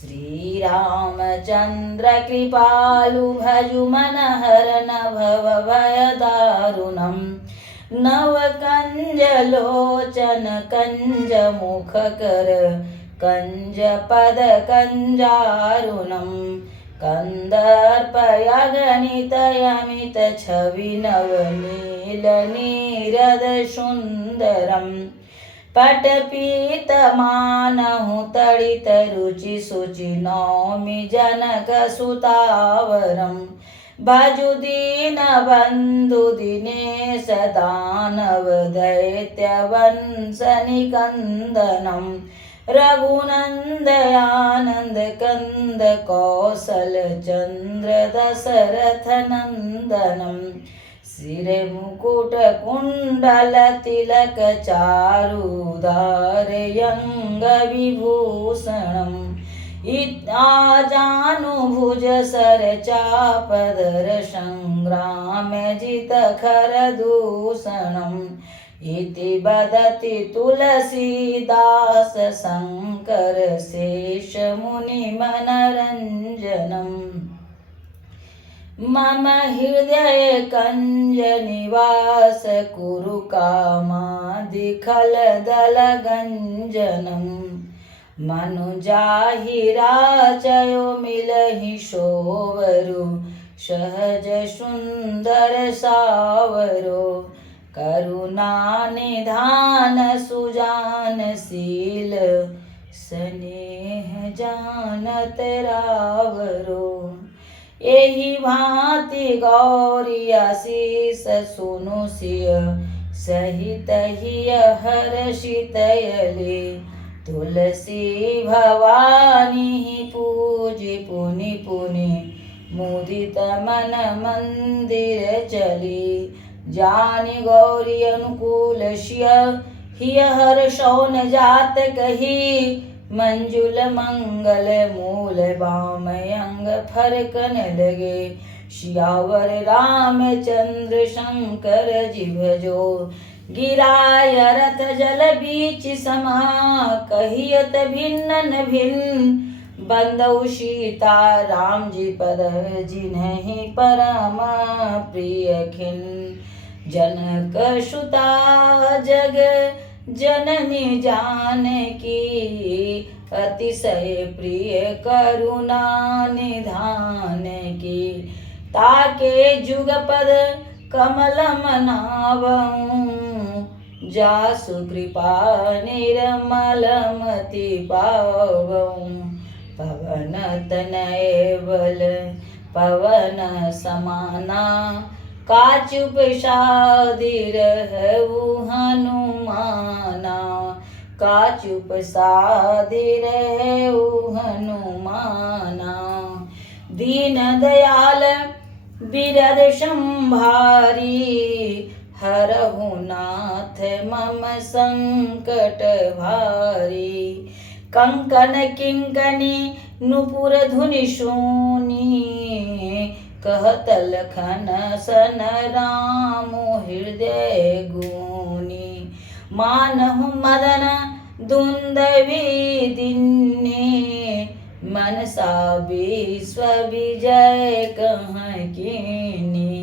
श्रीरामचन्द्र कृपालु भजु मनहरन भव भयदारुणं नवकञ्जलोचन कञ्ज मुखकर कञ्जपदकञ्जारुणं कन्दर्पयगणितयमित छवि नवनीलनीरद सुन्दरम् पटपीतमानहु तडित रुचि शुचि नौमि जनकसुतावरं भजु दीनबन्धु दिनेश दानव दैत्यवंशनिकन्दनं रघुनन्दयानन्द कंद कौशल चन्द्र दशरथ नन्दनम् सिरे मुकुट कुंडल तिलक चारुदार यंग विभूषणम् आजानुभुज सर चापदर संग्राम जित खर दूषणम् इति बदति तुलसीदास शंकर शेष मुनि मनरंजनम् मम हृदय कंज निवास कुरु कामादिखल दल गंजनम मनुजाहि राचयो मिलहि शोवरु सहज सुंदर सावरो करुणा निधान सुजान शील स्नेह जानत रावरो एहि भांति गौरी आशीष सुनु सिय सहित हिय हर्षितयले तुलसी भवानी पूजि पुनि पुनि मुदित मन मंदिर चली जानि गौरी अनुकूल शिय हिय हर्षौन जात कही मंजुल मंगल मूल बामयंग फरकन लगे शियावर रामचंद्र शंकर जिभजो गिराय रथ जल बीच समा कहियत भिन्न भिन्न बंदौ सीता राम जी पद जिन्हि परम प्रिय खिन जनक सुता जग जननी जानकी अतिशय प्रिय करुणा निधान की ताके जुगपद कमल मनावऊं जासु कृपा निर्मल मति पावऊं पवन तनय बल पवन समाना काचुप साधिर रहु हनुमाना काचुप साधिर रहु हनुमाना दीन दयाल बिरद संभारी हरहु नाथ मम संकट भारी कंकन किंकनी नुपुर धुनि सुनी कहत लखन सन राम हृदय गुनी मानहु मदन दुंदवी दिन्ने मनसा विश्व विजय कह कीनी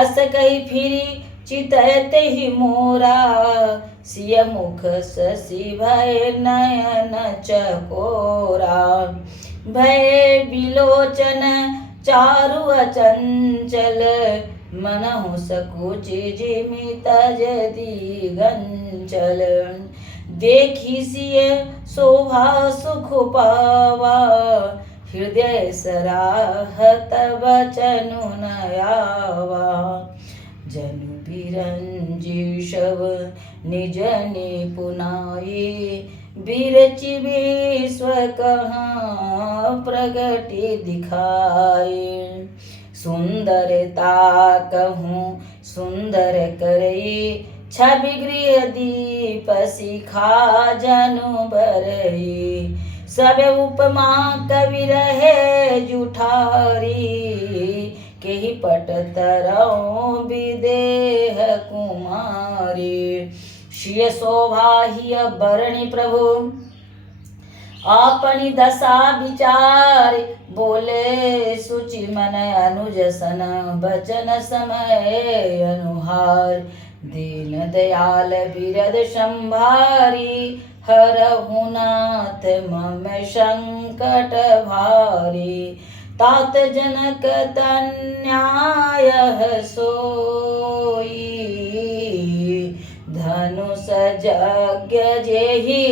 अस कही फिरी चितयत ही मोरा सिय मुख शशि भय नयन चकोरा भय बिलोचन चारु अचंचल मनहु सकुचि जिमित जदि गंचल देखी सिय शोभा सुख पावा हृदय सराहत वचनु नयावा जनु बिरंजी शव निज निपुनाई बिरचि विश्व कहाँ प्रगति दिखाए सुंदरता कहूँ सुंदर करई छवि गृह दीप शिखा जनु बरई सब उपमा कवि रहे जुठारी केहि पट तरौ विदेह कुमारी शिय शोभा हिय बरणी प्रभु अपनी दशा विचार बोले सुचि मन अनुज सन बचन समय अनुहार दीन दयाल बिरद संभारी हरहु नाथ मम संकट भारी तात जनक तन्याय सोई धनुष यज्ञ जेहि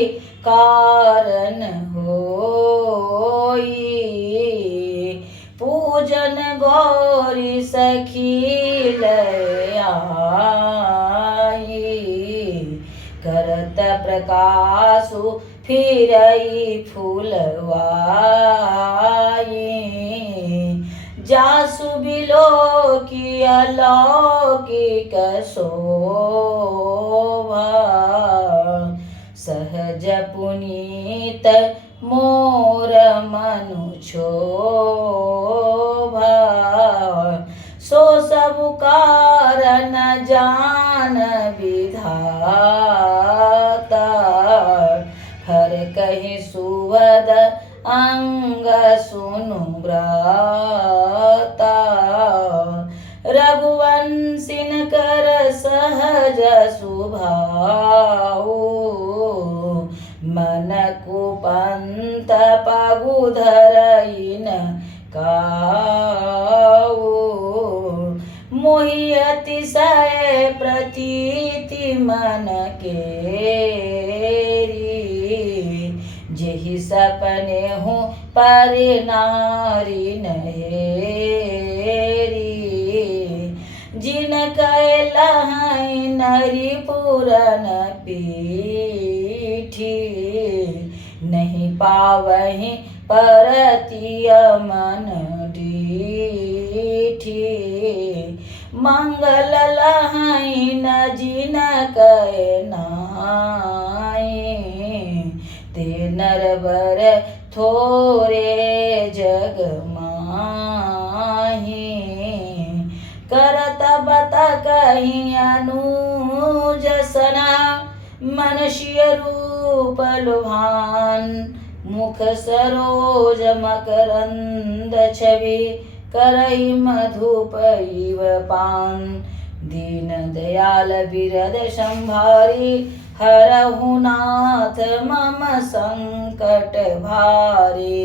कारण होई पूजन गौरी सखी लय आई करत प्रकाशु फिरई फूलवाई जासु बिलो की अलौकिक शोभा सहज पुनीत मोर मनु क्षोभा सो सब कारण जान विधाता हर कहीं सुवद अंग सुनु ब्राता रघुवंशिन कर सहज सुभाऊ मन कुपंत पगुधरइन काऊ मोहि अतिशय प्रतीति मन केरी जेहि सपने हूँ पर नारी नहेरी जिन कैलहै नरी पूरन पीठी नहीं पावहि परतिय मन डीठी मंगल लहै न जिन कै नाई ते नरवर थोरे जग माही करत बत कहीं अनुज सना मनुष्य रूप लुभान मुख सरोज मकरंद छवि करई मधुप इव पान दीन दयाल बिरद संभारी हरहु नाथ मम संकट भारी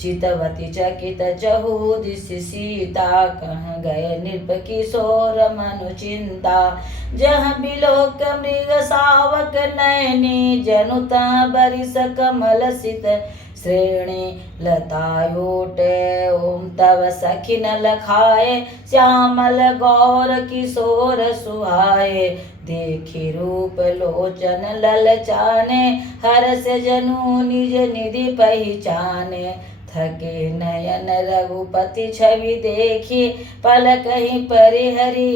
चितवती चकित चहु दिश सीता कह गए नृप किशोर मनु चिंता जह बिलोक मृग सावक नयनी जनुता बरिस कमल सित श्रेणी लतायोटे ओम तव सखिन लखाए श्यामल गौर किशोर सुहाए देखी रूप लोचन ललचाने हर्ष जनु निज निधि पहचाने थके नयन रघुपति छवि देखी पलक ही परिहरी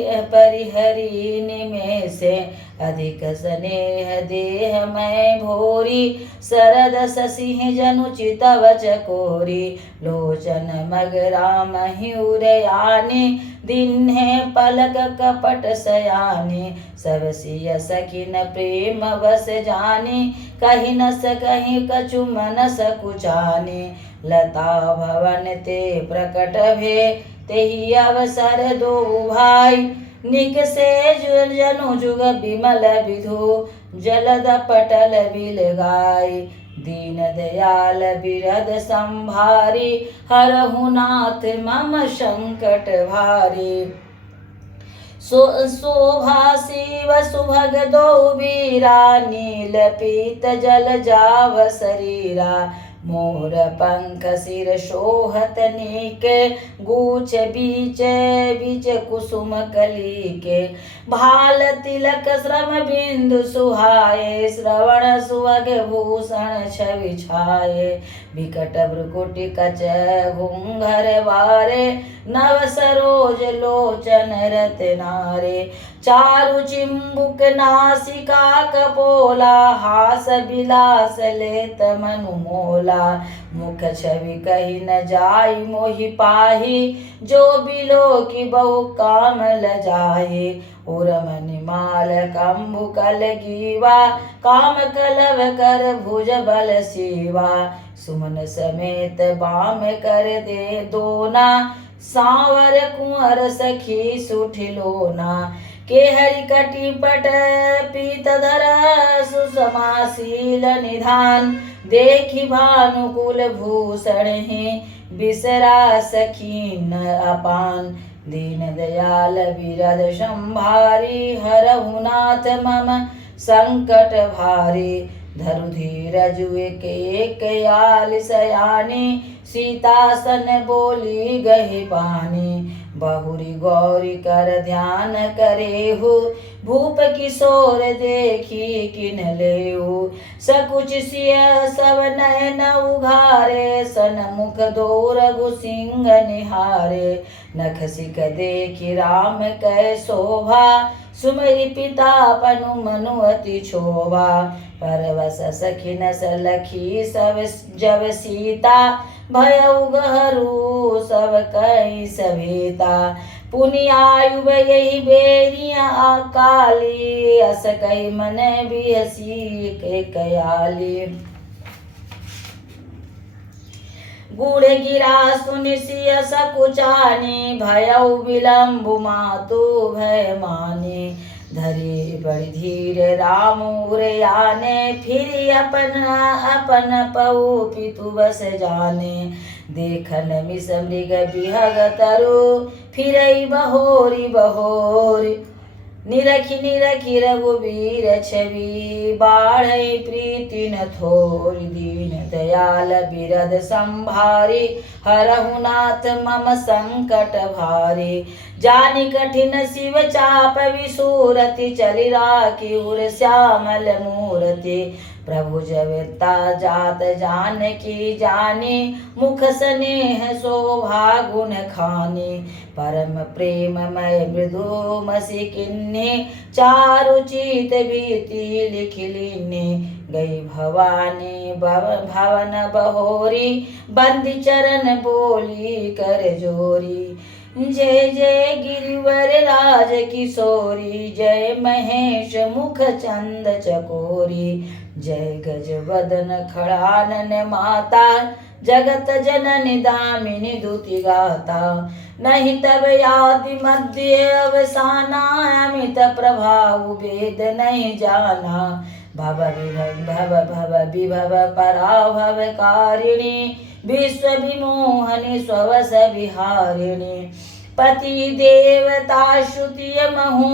निमेषे अधिक स्नेह देह मैं भोरी शरद सिंह जनु चितव चकोरी लोचन मगरा मयूरयाने दिन है पलक कपट सयाने सब सिय सखिन प्रेम बस जाने कहीं न कहीं कछु मन सकुचाने लता भवन ते प्रकट भे तेहि अवसर दो भाई निक से जनु जुग बिमल विधु जलद पटल बिल गाय दीन दयाल बिरद संभारी हरहु नाथ मम संकट भारी शोभा शिव सुभग दो बीरा नील पीत जल जाव शरीरा मोर पंख सिर शोहत नीके गूछ बीच बीच कुसुम कली के भाल तिलक श्रम बिंदु सुहाए श्रवण सुवग भूषण छवि छाए विकट भ्रुकुटि कच घुंघर वारे नव सरोज लोचन रत्नारे चारु चिंबुक नासिका कपोला हास बिलास लेत मनु मोला मुख छवि कही न जाई मोहि पाही जो बिलो की बहु काम ल जाए उरमनि माल कंबु कल गीवा काम कलव कर भुज बल सीवा सुमन समेत बाम कर दे दोना, सांवर कुंवर सखी सुठिलोना। के हरि कटिपट पीतधर सुषमाशील निधान, देखी भानुकुल भूषण ही बिसरा सखीन अपान। दीन दयाल विरद संभारी, हरहु नाथ मम संकट भारी। धरु धीरज एक आल सयानी, सीतासन बोली गहे पानी। बहुरी गौरी कर ध्यान करेहु, भूप किशोर देखी किन लेहु। सकुच सिय सब नयन उघारे, सनमुख दो रघु सिंह निहारे। नखसिक देखि राम कै शोभा, सुमरि पिता पनु मनु अति क्षोभा। परवश सखिन सलखी सब जब सीता, भयउ गहरू सब कहि सभेता। पुनि आयु यही बेरिया अकाली, अस कहि मन बिहसी के कयाली। गुड़ गिरा सुनि सिय सकुचानी, भयउ विलम्बु मातु भय मानी। धरी बड़ी धीर राम उरे आने, फिर अपन अपन पऊ पितु बस जाने। देखन मिस मृग बिहग तरु, फिरई बहोरी बहोरी। निरखि निरखि रघुबीर छवि, बाढ़ई प्रीति न थोरी। दीन दयाल बिरद संभारी, हरहु नाथ मम संकट भारी। जानि कठिन शिव चाप विसूरति, चलि राखी उर श्यामल मूरति। प्रभु जवेता जात जानकी जानी, मुख स्नेह शोभा गुण खानी। परम प्रेममय मृदु मसि किन्नी, चारु चीत भीति लिखि लीन्ही। गई भवानी भवन बहोरी, बंदी चरण बोली कर जोरी। जय जय गिरिवर राज किशोरी, जय महेश मुख चंद चकोरी। जय गज वदन खड़ानन माता, जगत जननी दामिनी दुति गाता। नहीं तब आदि मध्य अवसाना, अमित प्रभाव वेद नहीं जाना। भव विभव पराभव कारिणी, विश्व विमोहनी स्ववस विहारिणी। पति देवता श्रुतिय महु,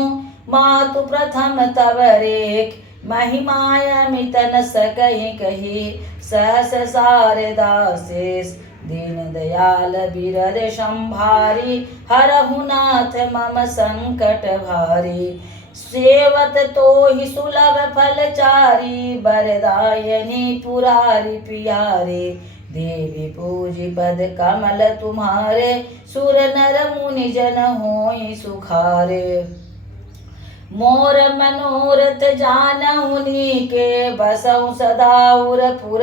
मातु प्रथम तव रेख। महिमायमित न सकहि कही, सहस शारदा शेष। दीन दयाल बिरद संभारी, हरहु नाथ मम संकट भारी। सेवत तोहि सुलभ फलचारी, बरदायनी पुरारी पियारे। देवी पूजी पद कमल तुम्हारे, सुर नर मुनि जन होई सुखारे। मोर मनोरथ जानहु नीके, बसहु सदा उर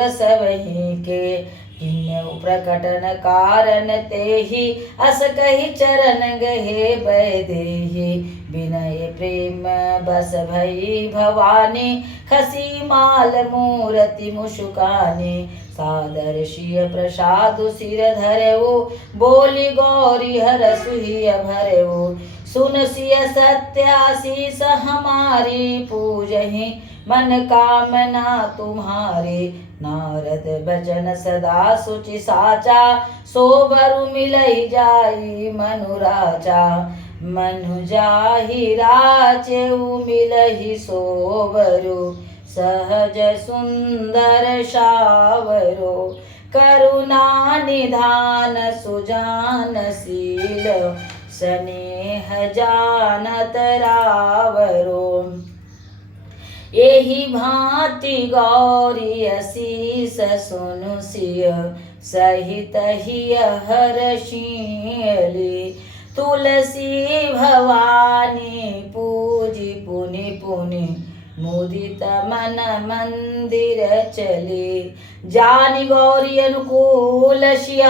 सबहि के। किन्यउ प्रकटन कारण तेहि, अस कहि चरण गहे बैदेहि। विनय प्रेम बस भई भवानी, खसी माल मूरति मुशुकानी। सादर शिय प्रसादु सिर धरेऊ, बोली गौरी हरसु हिय भरेऊ। सुन सिय सत्याशीष हमारी, पूजहि मन कामना तुम्हारी। नारद बचन सदा सुचि साचा, सोबरु मिलहि जाई मनुराचा। मनु जाहि राचेउ मिलहि सोबरु, सहज सुंदर शावरो। करुणा निधान सुजानशील, स्नेह जानत रावरो। एहि भांति गौरी असीस सुनु सिय, सहित हिय हरषियली। तुलसी भवानी पूजी पुनि पुनि, मुदित मन मंदिर चली। जानि गौरी अनुकूल शिय,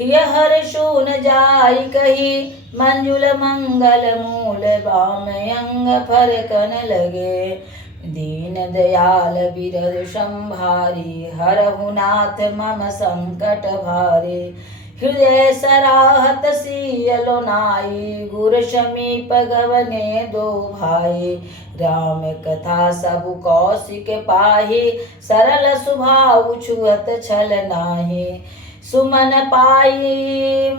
हिय हर्षु न जाई कही। मंजुल मंगल मूल बाम अंग फरकन लगे। दीन दयाल बिरद संभारी, हरहु नाथ मम संकट भारे। हृदय सराहत सियलो नाई, गुर समीप गवने दो भाई। राम कथा सबु कौशिक पाहि, सरल स्वभाव छुअत छल नाहि। सुमन पाई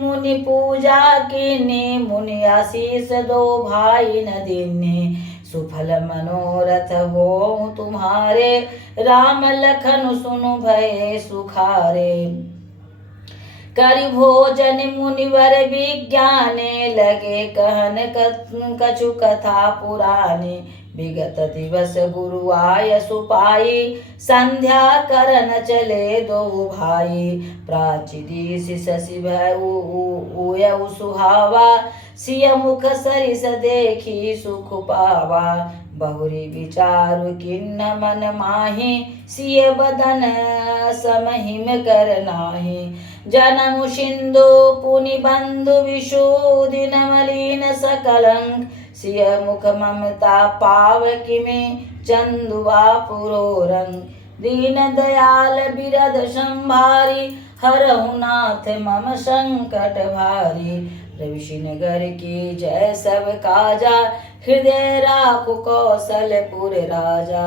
मुनि पूजा कीन्ही, मुनि आशीष दो भाई न दीन्ही। सुफल मनोरथ हो तुम्हारे, राम लखन सुनु भय सुखारे। करि भोजन मुनिवर विज्ञाने, लगे कहन कछु कथा पुराने। विगत दिवस गुरु आय सुपाई, संध्या करन चले दो भाई। प्राची दिश शशि भय उयउ सुहावा, सिय मुख सरिस देखी सुख पावा। बहुरी विचारु किन्न मन माहि, सिय बदन सम हिम कर नाहि। जनमु सिंधु पुनि बंधु विषु, दिन मलिन सकलंक। सिय मुख ममता पावकिमि, चंदुआ पुरो रंग। दीन दयाल बिरद संभारी, हरहु नाथ मम संकट भारी। रविशि नगर की जय सब काजा, हृदय राखु कौशलपुर राजा।